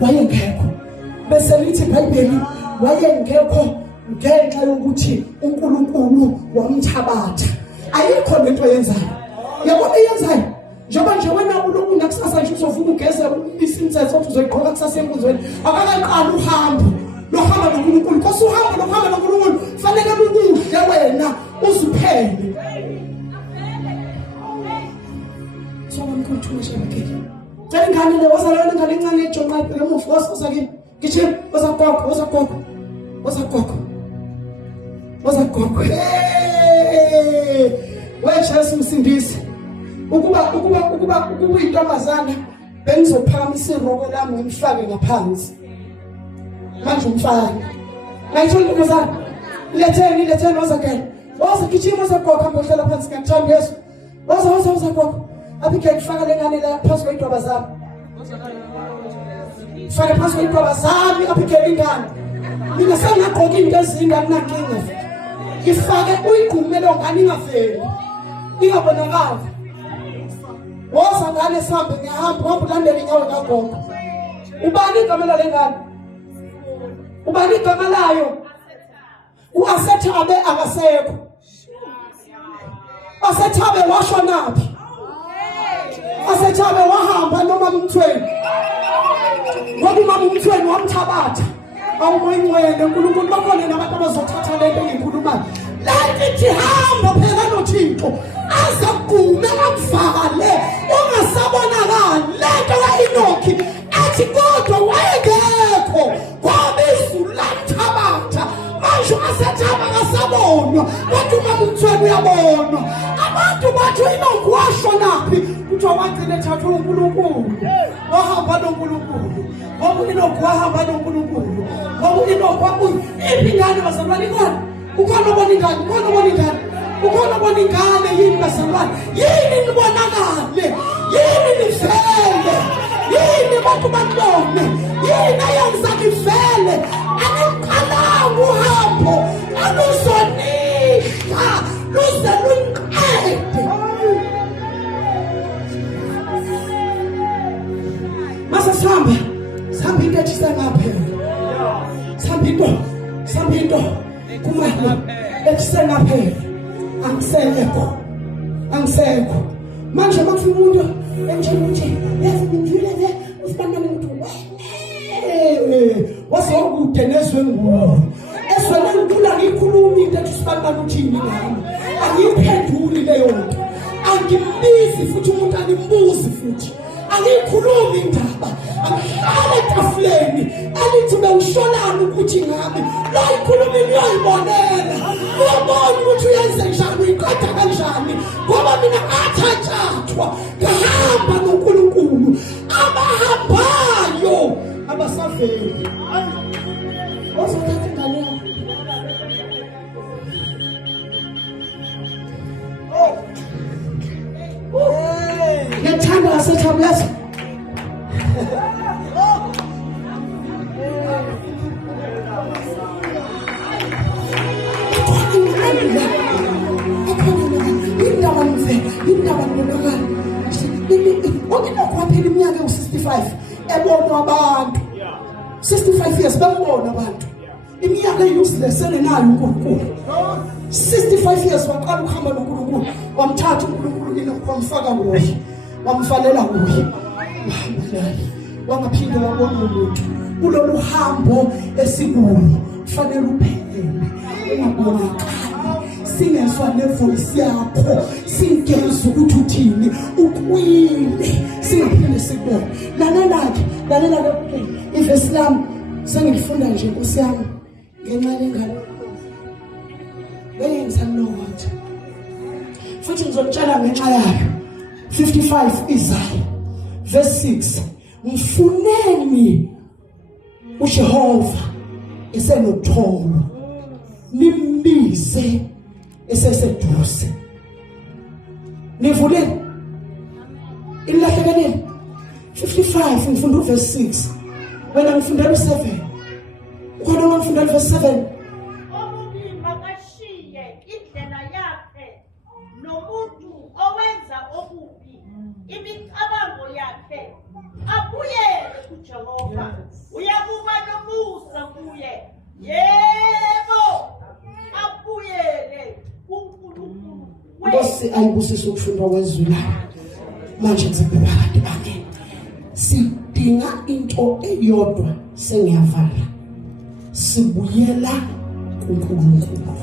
wayengekho. Bese lithi iBhayibheli wayengekho ngenxa yokuthi uNkulunkulu wamthabatha. Ayikho lento yenzayo. Yabona yenzayo. Njengoba nje wena uloku nakusasa nje uzovuka ugeze isinsetho uzoyiqhoka kusasa enkundleni. Akakaqala uhambo. Lohamba noNkulunkulu. Kosi uhambo nohamba noNkulunkulu. Fanele ukudle wena uziphele. Someone to me shebekeke. Tell ngani le wazalwana ngani encane ejonqa emuva wasakini. Ngithe wazagogo. Wesha simsindisi. Ukuba intombazana bengizophakamisa iroko lami ngimfake ngaphansi. Manje umfana. Ngayithola intombazana. Letheni wazakela. Wazagijima wazagogo ambohlela phansi ngiyamthanda Yesu. Wazagogo. Abike kufaka lengane la phansi kwedwaba zami. Faka phansi kwedwaba zami abike ingane. Mina sengaqoka into ezingani nankinga. Ngifake uyigqumele ngani ingaveli. Ingabonakala. Woza ngane sambe ngihamba ulandele inyawo kagogo. Ubani igama lengane? Ubani igama layo? Uasethabe akasekho. Asethabe washo naphi? Asethabe wahamba noma umthweni. Ngoba umama umthweni wamthabatha. Awumngcwele uNkulunkulu bakhona nabantu abazothatha lento engikhulumayo. La ithi hamba phela noThixo azakume akuvale ungasabonakali lento kaEnoki athi kodwa wayengekho ngoba izulu lamthabatha. Manje asethabe akasabonwa kodwa umama umthweni uyabonwa. Abantu bathi Enoki washo naphi? Kuthiwa wagcina ethathwe uNkulunkulu. Wahamba noNkulunkulu. Ngoba Enoki wahamba noNkulunkulu. Ngoba Enoki wabuya ibingane bazalwane ikona. Ukhona bona ingane yini bazalwane? Yini nibonakale? Yini nivele? Yini bantu babone? Yini ayenza kivele? Angiqalanga uhambo aluzonika luze lunqede. Mase sihamba into ethisa ngaphela. Sihamba into kumele ekusenaphela. Angisekho manje makufika umuntu enjena ukuthi yazibindile le usibamba nomuntu wasokude nezwe ngulo esona ngula ngikhuluma into ethi usibamba uthini ngami angiphenduli leyo nto angimbizi futhi umuntu angimbuzi futhi angikhulumi indaba angihlala etafuleni alithi bewusholana ukuthi ngami la ikhuluma iyoyibonela uyabona ukuthi uyenze njani uyiqeda kanjani ngoba mina athathathwa ngahamba noNkulunkulu abahambayo abasaveli ozothatha ingane yakho. Ngethanda asethabulaza okwaphela iminyaka u-65 ebonwa abantu 65 years bambona abantu iminyaka useless enayo uNkulunkulu 65 years waqala ukuhamba noNkulunkulu wamthatha uNkulunkulu wamfaka kuye wamfalela kuye wangaphinde wabona umuntu kulolu hambo esikulo kufanele uphele ungabonakali singezwa nevoice yakho singezwe ukuthi uthini ukwile singaphinde sikubone lalela ivesi lami sengifunda nje Nkosi yami ngenxa yengane ngisanokho futhi ngizotshela ngenxa yayo 55 izayo verse 6 mfuneni uJehova esenotholo nimbize eseseduze nivule ilahlekene 55 ngifunda verse 6 wena ngifundela 7 ukhona ngifundela verse 7 omuntu makashiye indlela yakhe nomuntu owenza okubi imicabango yakhe abuyele kuJehova ayibusise ukufundwa kwezwi layo manje ngiziphakathi amen. Sidinga into eyodwa sengiyavala, sibuyela kuNkulunkulu.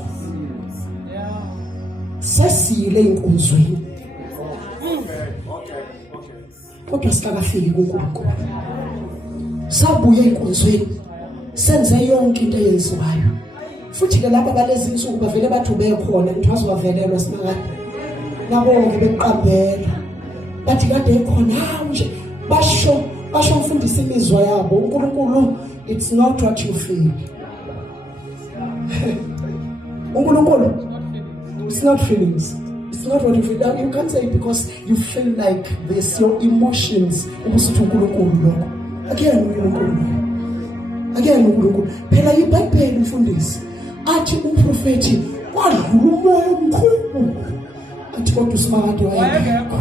Sesile inkonzweni kodwa sikakafiki kuNkulunkulu. Sabuye inkonzweni, senze yonke into eyenziwayo. Futhi ke lapha balezi insuku bavele bathu bekhona ngithazo bavelelwa sinakade nabo-ke beqambela bathi kade ekhona nje basho ufundisa imizwa yabo. uNkulunkulu, it's not what you feel. uNkulunkulu, it's not feelings, it's not what you feel. You can't say it because you feel like this, your emotions. Ubusithi uNkulunkulu lokho again uNkulunkulu phela iBhayibheli umfundisi athi umprofeti kwadlula umoya omkhulu athi kodwa uSimakade wayekho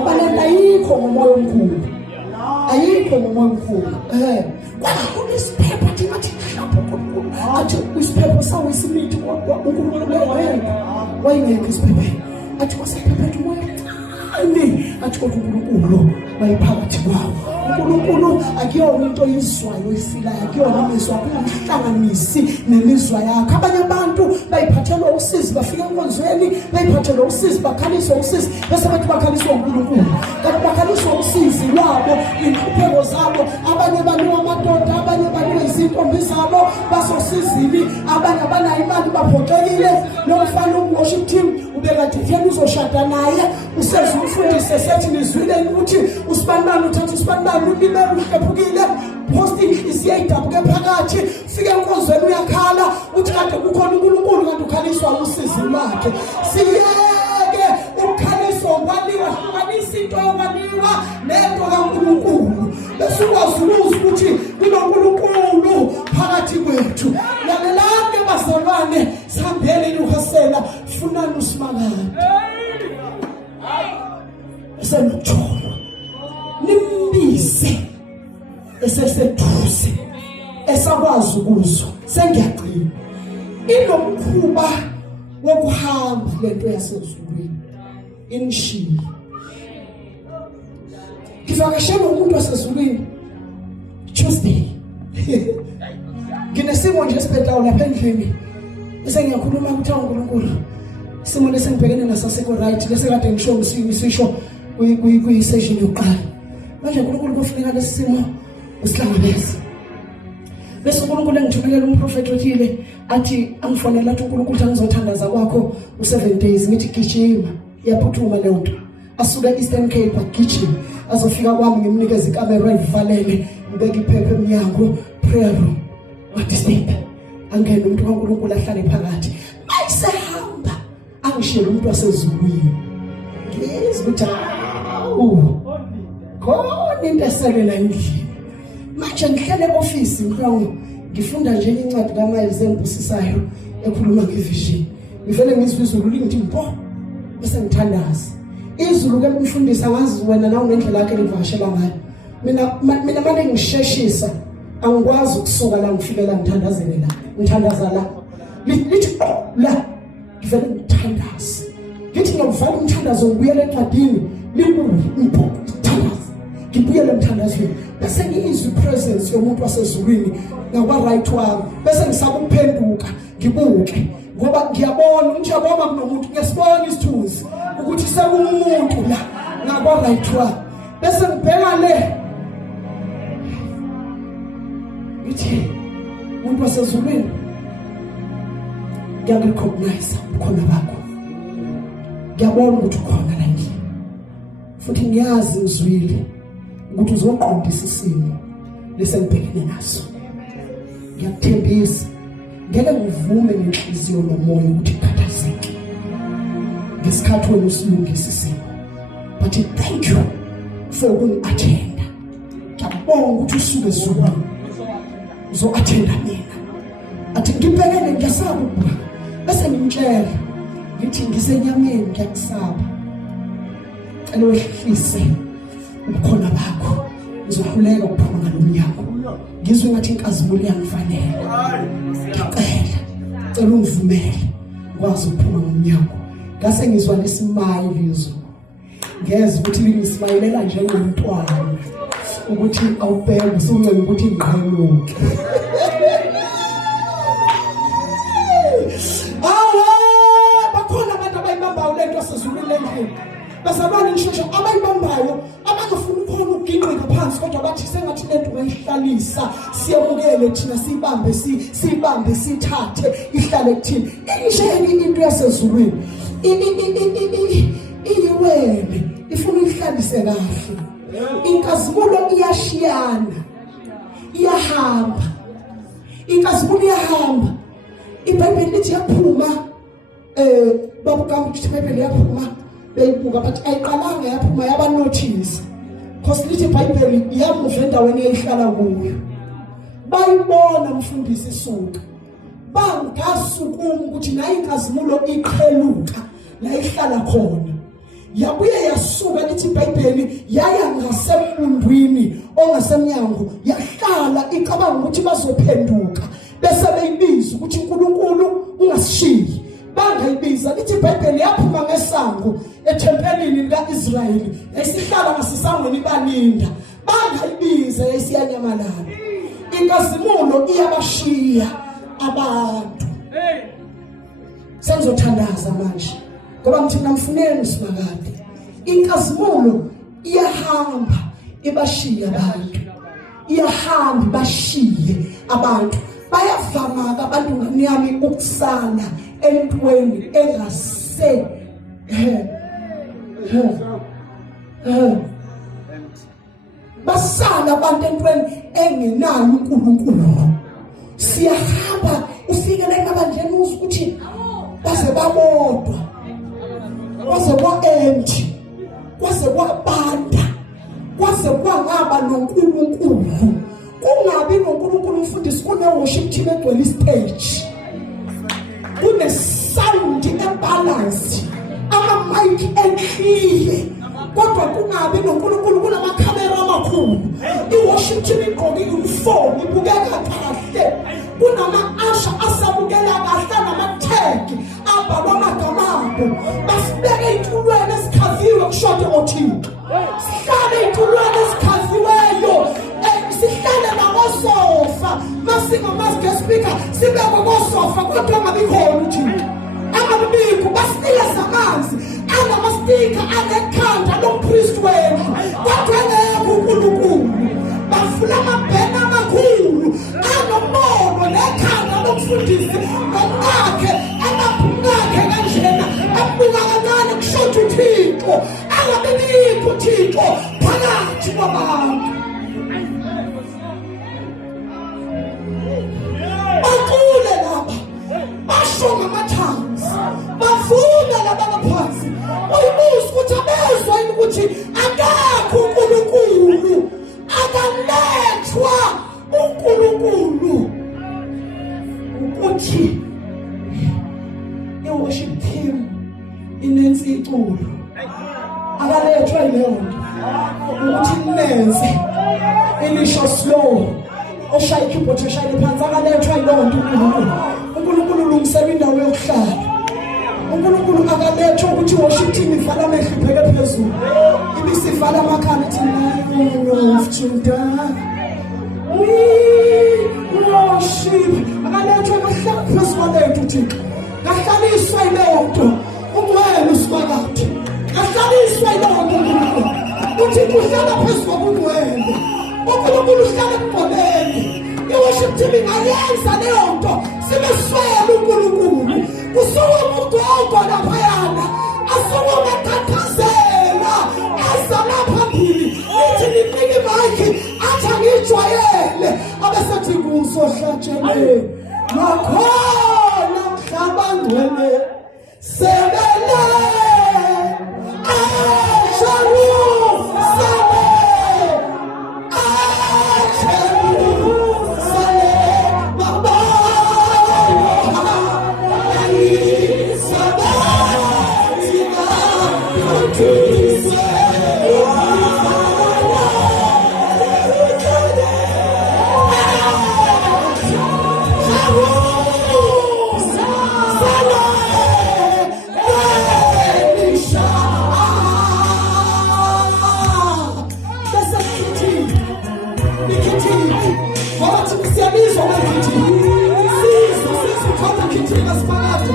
ubalenda ayikho ngomoya omkhulu, ayikho ngomoya omkhulu kwadlula isiphepho athi athi isiphepho sawo isimithi uNkulunkulu wayengekho isiphepho athi kwasiphephetha umoya athi kodwa uNkulunkulu wayephakathi kwawo. uNkulunkulu akuyona into oyizwayo oyifilayo, akuyona imizwa, kungamhlanganisi nemizwa yakho. Abanye abantu bayiphathelwa usizi, bafika enkonzweni bayiphathelwa usizi, bakhaliswa usizi bese bathi bakhaliswa uNkulunkulu, kanti bakhaliswa usizi lwabo, inhlupheko zabo. Abanye baniwa amadoda, abanye baniwa izintombi zabo basosizini, abanye abanayo imali baphoxekile. Nomfana worship team ubekade ufuna uzoshada naye, usezumfundise sethi nizwile ukuthi uSibanibani uthatha uSibanibani ulibele uhlephukile, posti isiyayidabuke phakathi, fike enkonzweni uyakhala uthi kade kukhona uNkulunkulu kanti ukhaliswa usizi lwakhe. Siyeke ukukhaliswa ukwaliwa, hlukanisa into yokwaliwa nento kaNkulunkulu bese ukwazi ukuthi kunoNkulunkulu phakathi kwethu. Lalelani bazalwane, sihambele uhasela, funani uSimakade senjolo nimbize eseseduze esakwazi ukuzwa sengiyaqina inomkhuba wokuhamba lento yasezulwini inishiye. Ngivakashela umuntu wasezulwini Tuesday nginesimo nje esibhedlayo lapha endlini bese ngiyakhuluma ukuthi uNkulunkulu isimo lesengibhekene naso asekho right, bese kade ngisho ngisisho kwi-session yokuqala manje uNkulunkulu kufuneka lesimo usihlangabeze. Bese uNkulunkulu engithumelela umprofeti othile athi angifonela athi uNkulunkulu angizothandaza kwakho u7 days, ngithi gijima, iyaphuthuma le nto. Asuka Eastern Cape agijima azofika kwami ngimnikeze ikamera evalele, ngibeke iphepha emnyango, prayer room, what is it? Angene umuntu kaNkulunkulu ahlale phakathi. Ayisehamba angishela umuntu wasezulwini ngizikuthi khona into eselela endlini. Manje ngihlele e-office ngifunda nje incwadi kaMiles embusisayo ekhuluma ngevision. Ngivele ngizwe izulu lingithi mpo bese ngithandaza. Izulu ke umfundisi angazi wena la unendlela yakhe livakashela ngayo. Mina manje ngisheshisa angikwazi ukusuka la ngifikela ngithandazele la. Ngithandaza la. Lithi la ngivele ngithandaza. Ngithi ngiyavala umthandazo ngibuyele encwadini ngithandaza. Ngibuyele emthandazweni bese ngiyizwe presence yomuntu wasezulwini ngakwa right wami bese ngisaba ukuphenduka ngibuke ngoba ngiyabona njengoba kunomuntu ngiyasibona isithunzi ukuthi sekumuntu la ngakwa right wami bese ngibheka le ngithi umuntu wasezulwini ngiyarecognize khona bakho, ngiyabona ukuthi ukhona la endlini futhi ngiyazi ngizwile ukuthi uzoqondisa isimo lesengibhekene naso. Ngiyakuthembisa ngeke ngivume ngenhliziyo nomoya ukuthi ikhathazeke ngesikhathi wena usilungisa isimo, but thank you for ukungi-athenda. Ngiyabonga ukuthi usuke ezulwini uzo-athenda mina. Athi ngibhekene ngiyasaba ukuba bese ngimtshela ngithi ngisenyameni ngiyakusaba, cela wehlise ubukhona bakho, ngizohluleka ukuphuma ngalomnyango. Ngizwe ngathi inkazimulo yangifanele. Ngicela ungivumele ngikwazi ukuphuma ngomnyango ngase ngizwa ngesimile izwi ngeze ukuthi ngismayilela njengomntwana ukuthi awubheke usuncela ukuthi ngiqhamuke bakhona abantu abayibambayo lento sezulwini lendlela basabona inshosho abayibambayo abangafuni ukhona ukuginqika phansi kodwa bathi sengathi lento bayihlalisa siyamukele thina siyibambe sithathe ihlale kuthini injeni into yasezulwini iyiwele ifuna ihlalise kahle inkazimulo iyashiyana iyahamba inkazimulo iyahamba iBhayibheli lithi yaphuma babukama ukuthi iBhayibheli yaphuma beyibuka but ayiqalanga yaphuma yaba notice because lithi iBhayibheli yamuva endaweni eyihlala kuyo bayibona umfundisi isuka bangasukuma ukuthi nayi inkazimulo iqheluka la ihlala khona yabuye yasuka lithi iBhayibheli yaya ngasempundwini ongasemnyango yahlala icabanga ukuthi bazophenduka bese beyibiza ukuthi uNkulunkulu ungasishiyi bangayibiza lithi iBhayibheli yaphuma ngesango ethempelini likaIsrayeli yasihlala ngasisangweni baninda bangayibiza yasiyanyamalala inkazimulo iyabashiya abantu senzothandaza manje ngoba ngithi namfuneni simakade inkazimulo iyahamba ibashiya abantu iyahamba bashiye abantu bayavama abantu ngani ukusala entweni engase basala abantu entweni engenayo uNkulunkulu siyahamba ufikele emabandleni ukuthi baze babodwa kwaze kwa-empty kwaze kwabanda kwaze kwangaba noNkulunkulu kungabi noNkulunkulu umfundisi kune-worship team egcwele istage kune-sound ebalance ama-mic enclear kodwa kungabi noNkulunkulu kunamakhamera amakhulu i-worship team igqoke i-uniform ibukeka kahle kunama-asha asabukela kahle nama-tag abhalwa amagama abo basibeke ey'tulweni ezikhaziwe kushode othixo sihlale ey'tulweni ezikhaziweyo sihlale nakosofa masingama-guest speaker sibekwe kosofa kodwa angabikhona uthixo angabibikho basinikeza amanzi anamastika anekhanda lompristi wendlu kodwa engekho uNkulunkulu bafuna amabhena amakhulu anombono nekhanda lomfundisi nomkakhe amaphumkakhe kanjena abuka kancane kushoda uthixo angabibikho uthixo phakathi kwabantu baqule laba basho ngamathanzi bafuna laba ngaphansi uyibuza ukuthi abezwa yini ukuthi akakho uNkulunkulu akalethwa uNkulunkulu ukuthi i-worship team inensiculo akalethwa yilonto ukuthi nenze ilisho slow oshaya ikeyboard oshaya phansi akalethwa yilonto uNkulunkulu ulungisela indawo yokuhlala uNkulunkulu akalethwa ukuthi worship team ivala amehlo ibheke phezulu ibisivala amakhala ethi lion of Judah we worship akalethwa kahlala phezu kwalethu uthixo kahlaliswa ilonto ungwena usimakade kahlaliswa ilonto uthixo uhlala phezu kwabungwele uNkulunkulu uhlala kubonene i-worship team ingayenza leyo nto sibeswela uNkulunkulu kusuka ugogo laphayana asuke bekhathazela azala phambili lithi liphike imayikhi athi angijwayele abesethi kusohlatshele nakhona mhlaba ngcwele sebele ngoba thina siyabizwa ngegijima. Sizwe uthatha gijima siphakathi.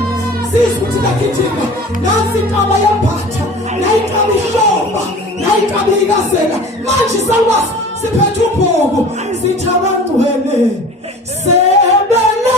Sizwe ukuthi lagijima. Nansi intaba yembatha, nayintaba ihlomba, nayintaba ikazela. Manje salwazi siphethe ubhuku, sithi abangcwele sebele.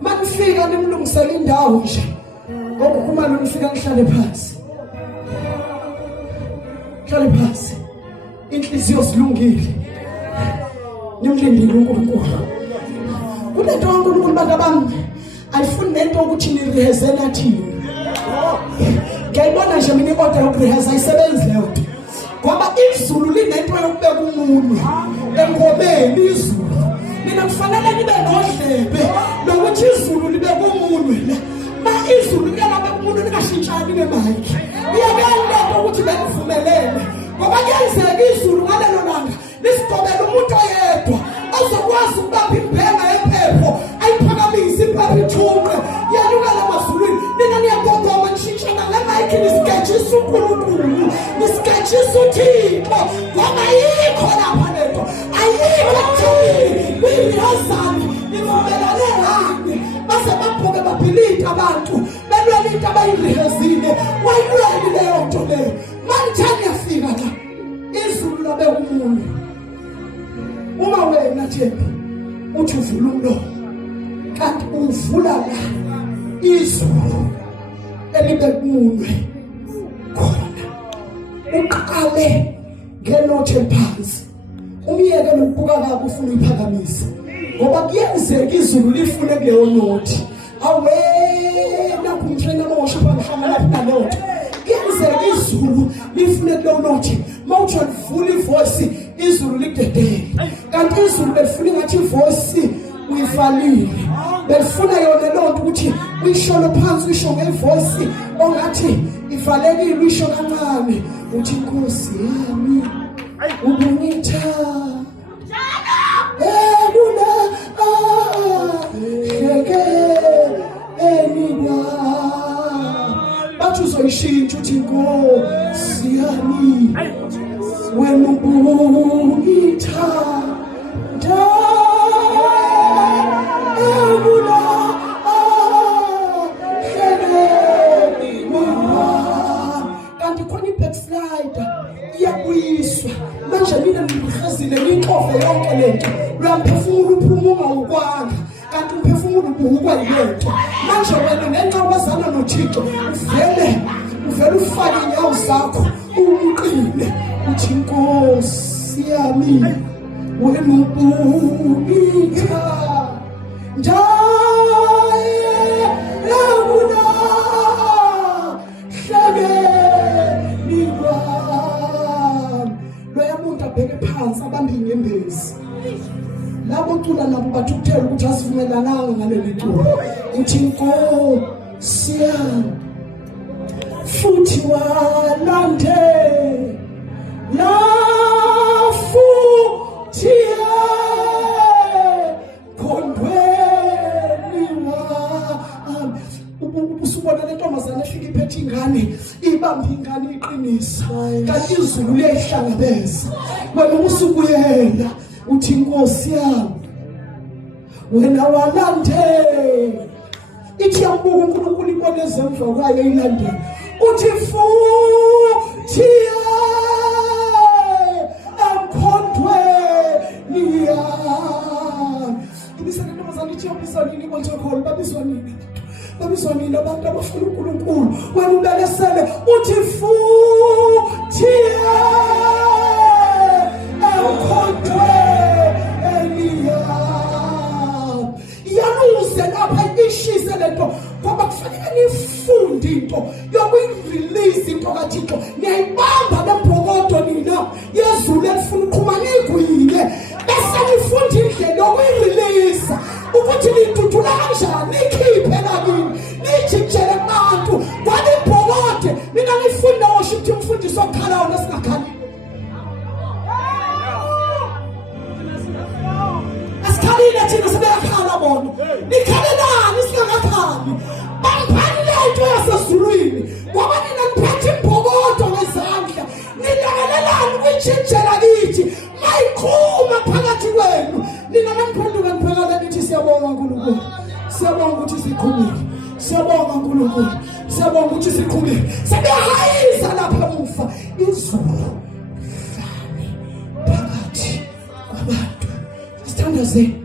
Manifika nimlungisela indawo nje. Ngoba kuma nifika ngihlale phansi. Hlale phansi. Inhliziyo zilungile. Nimlindile uNkulunkulu. Kunento uNkulunkulu bantu bami ayifuni nento ukuthi nirehezela thina. Ngiyayibona nje mina iorder yokureheza ayisebenzi leyo nto. Ngoba izulu linento yokubeka umuntu engobeni izulu. Mina kufanele nibe nodlebe lokuthi izulu libe kumunwe. Ma izulu liyabeka umuntu nikashintshani ngemike. Iyabela ukuthi bekuvumelene. Ngoba kuyenzeka izulu ngalelo langa lisigobela umuntu oyedwa ozokwazi ukubamba imphenga yephepho ayiphakamise impapha ithunqe yaluka lamazulwini. Nina niyagogoma nishintshana ngemike nisiketshisa uNkulunkulu nisiketshisa uThixo ngoba yikho lapha lento ayikho kuthini kuyihazani nivumelane ngani base babhuke babhilida abantu belwela into abayirehezile wayilwela leyo nto leyo. Manithani yafika la izulu labe umuntu uma wena Thembi uthi uvula umlomo kanti uvula la izulu elibe kumunwe khona uqale ngenothi phansi umyeke nokubuka kabi ufuna iphakamisa ngoba kuyenzeka izulu lifune kuleyo nothi awena kumthena mosha phangahamba lapha nalonto kuyenzeka izulu lifune kuleyo nothi mawuthi uvula ivoice izulu lidedele kanti izulu belifuna ngathi ivoice uyivalile belifuna yona lonto ukuthi uyisholo phansi uyisho ngevoice ongathi ivalekile uyisho kancane uthi Nkosi yami ubungitha uzoyishintsha uthi Nkosi yami wena ubungitha ebula ubukwa yilento manje wena nenqabazana noThixo uvele ufake inyawo zakho uqine uthi Nkosi yami wena ubuyitha njaye labuna hlabeni kwami loya muntu abheke phansi abambe inyembezi labo cula nabo bathukuthela ukuthi asivumelananga ngaleli culo uthi Nkosi yami futhi walande la futhi khondweni wami usubona le ntombazane efika iphethe ingane ibambe ingane iqinisa kanti izulu liyayihlangabeza wena usubuyela uthi Nkosi yami wena walande ithi yambuka uNkulunkulu ibone ezemva kwayo ilandela uthi futhi emkhondweni yami ibisana ntombazane ithi yobisana konjakhona babizwa nini abantu abafuna uNkulunkulu wena ubelesele uthi futhi emkhondweni yanuze lapha ishise lento ngoba kufanele nifunde into yokuyi-release into kaThixo niyayibamba lembhokodo nina yezulu elifuna uqhuma niyigwile bese nifunda indlela yokuyi-release ukuthi niyidudula kanjani nikhiphe lakini niyijikijele kubantu ngoba ibhokode mina ngifunda washo ukuthi umfundisi okhalayo nesingakhali asikhalile thina sebeyakhala bona nikhalelani singakakhali bangiphanile into yasezulwini ngoba nina niphethe imbhokodo ngezandla nilangelelani ukuyitshintshela kithi mayiqhuma phakathi kwenu nina maniphenduka niphekala nithi siyabonga uNkulunkulu siyabonga ukuthi siqhumile siyabonga uNkulunkulu siyabonga ukuthi siqhumile sebehayisa lapha emuva izulu hlale phakathi kwabantu sithandaze